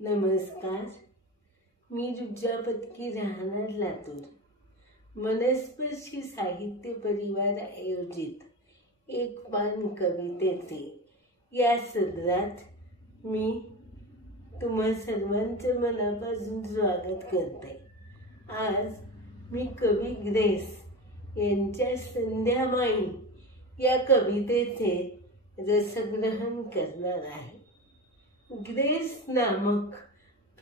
नमस्कार. मी रुचा पत्की, राहणार लातूर. मनस्पर्शी साहित्य परिवार आयोजित एक पान कवितेचे या सदरात मी तुम्हा सर्वांचं मनापासून स्वागत करते. आज मी कवी ग्रेस यांच्या संध्यामाई या कवितेचे रसग्रहण करणार आहे. ग्रेस नामक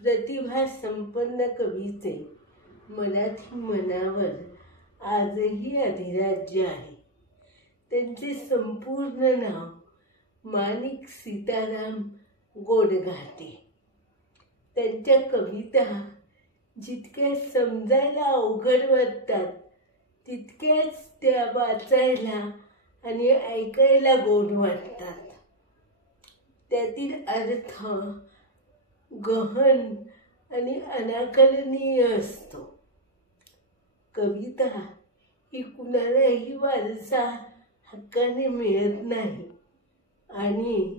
प्रतिभा संपन्न कवीचे मराठी मनावर आजही अधिराज्य आहे. त्यांचे संपूर्ण नाव माणिक सीताराम गोडघाटे. त्यांच्या कविता जितक्या समजायला अवघड वाटतात तितक्याच त्या वाचायला आणि ऐकायला गोड वाटतात. त्यातील अर्थ गहन आणि अनाकलनीय असतो. कविता ही कुणालाही वारसा हक्काने मिळत नाही आणि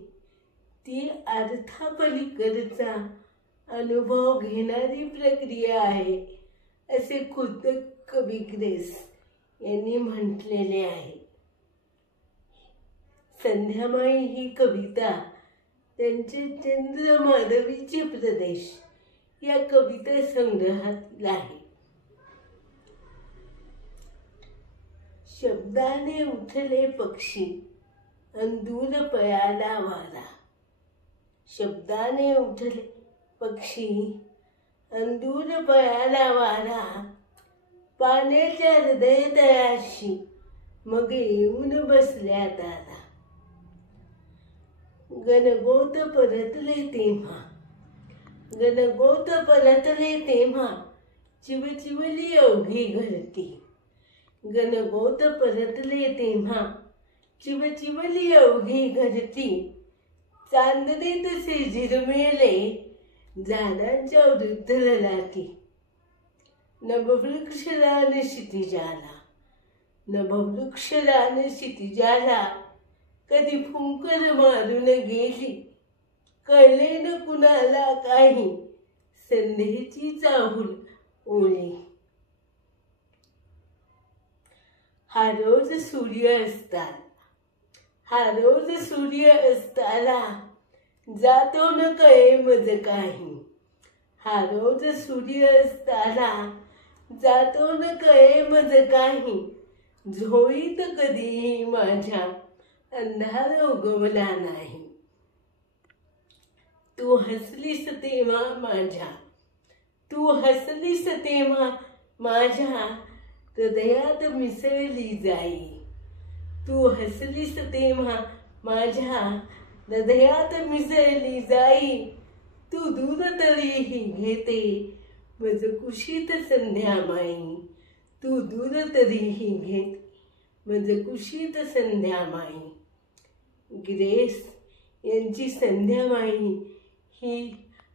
ती अर्थापलीकडचा अनुभव घेणारी प्रक्रिया आहे असे खुद्द कवी ग्रेस यांनी म्हटलेले आहे. संध्यामाई ही कविता त्यांचे चंद्रमाधवीचे प्रदेश या कविता संग्रहातील आहे. शब्दाने उठले पक्षी अन दूर पळाला वारा. शब्दाने उठले पक्षी अन दूर पळाला वारा. पाण्याच्या हृदय तळाशी मग येऊन बसल्या तारा. गणगोत परतले तेव्हा, गणगोत परतले तेव्हा चिवचिवली अवघी घरटी. गणगोत परतले तेव्हा चिवचिवली अवघी घरटी. चांदणे तसे झिरमिळले झाडांच्या वृद्ध ललाटी. नभवृक्षरान क्षितिजाला, नभवृक्षरान क्षितिजाला कधी फुंकर मारून गेली. कळले न कुणाला काही संध्येची चाहूल ओली. हा रोज सूर्य असताना, हा रोज सूर्य असताना जातो न कळे मज काही. हा रोज सूर्य असताना जातो न कळे मज काही. झोळीत कधीही माझ्या अंधार उगवला नाही. तू हसलीस तेव्हा माझ्या, तू हसलीस तेव्हा माझ्या हृदयात मिसळली जाई. तू हसलीस तेव्हा माझ्या हृदयात मिसळली जाई. तू दूर तरीही घेते मज कुशीत संध्यामाई. तू दूर तरीही घेते मज कुशीत संध्यामाई. ग्रेस यांची संध्यामाई ही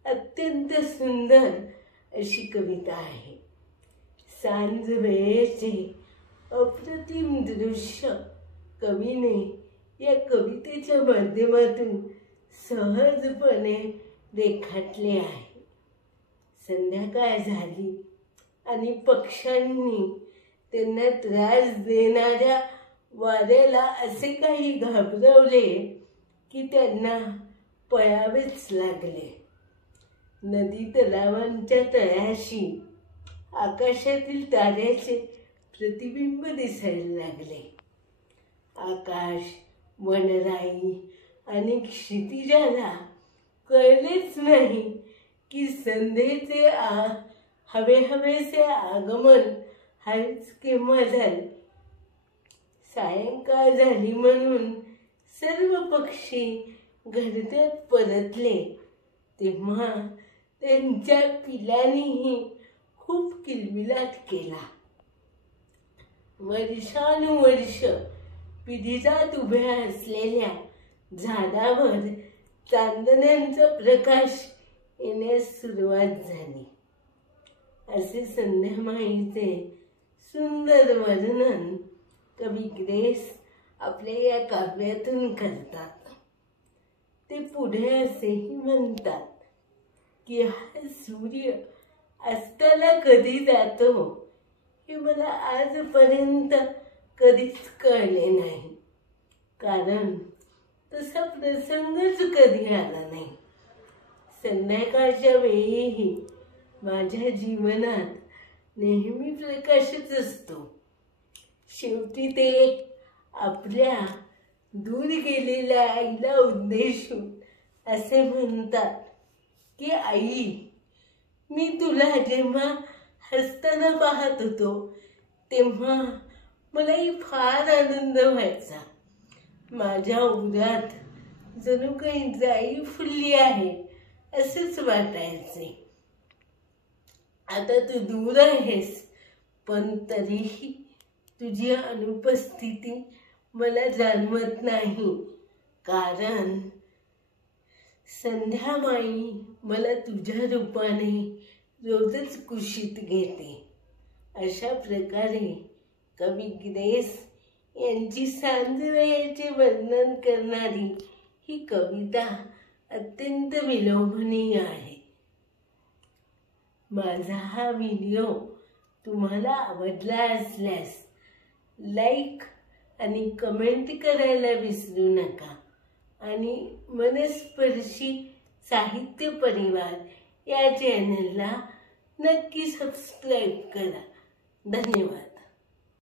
अत्यंत सुंदर अशी कविता आहे. सांज वेळेचे अप्रतिम दृश्य कवीने या कवितेच्या माध्यमातून सहजपणे रेखाटले आहे. संध्याकाळ झाली आणि पक्ष्यांनी त्यांना त्रास देणाऱ्या वाऱ्याला असे काही घाबरवले की त्यांना पळावेच लागले. नदी तलावांच्या तळाशी आकाशातील ताऱ्याचे प्रतिबिंब दिसायला लागले. आकाश, वनराई आणि क्षितिजाला कळलेच नाही की संध्येचे हवेहवेसे आगमन हाच केव्हा झाले. सायंकाळ झाली म्हणून सर्व पक्षी घरट्यात परतले तेव्हा त्यांच्या पिलांनीही खूप किलबिलाट केला. वर्षानुवर्ष पिढीजात उभ्या असलेल्या झाडावर चांदण्यांचा प्रकाश येण्यास सुरुवात झाली. असे संध्यामाईचे सुंदर वर्णन कवी ग्रेस आपल्या या काव्यातून करतात. ते पुढे असेही म्हणतात. की हा सूर्य अस्ताला कधी जातो हे मला आजपर्यंत कधीच कळले नाही, कारण तसा प्रसंगच कधी आला नाही. संध्याकाळच्या वेळीही माझ्या जीवनात नेहमी प्रकाशच असतो. शेवटी ते आपल्या दूर गेलेल्या आईला उद्देशून असे म्हणतात की आई, मी तुला जेव्हा हसताना पाहत होतो तेव्हा मलाही फार आनंद व्हायचा. माझ्या उरात जणू काही जाई फुलली आहे असेच वाटायचे. आता तू दूर आहेस, पण तरीही तुझी अनुपस्थिती मला जाणवत नाही, कारण संध्यामाई मला तुझ्या रूपाने रोजच कुशीत घेते. अशा प्रकारे कवी ग्रेस यांची सांजवेळेचे वर्णन करणारी ही कविता अत्यंत विलोभनीय आहे. माझा हा व्हिडिओ तुम्हाला आवडला असल्यास लाईक आणि कमेंट करायला विसरू नका आणि मनस्पर्शी साहित्य परिवार या चॅनलला नक्की सबस्क्राईब करा. धन्यवाद.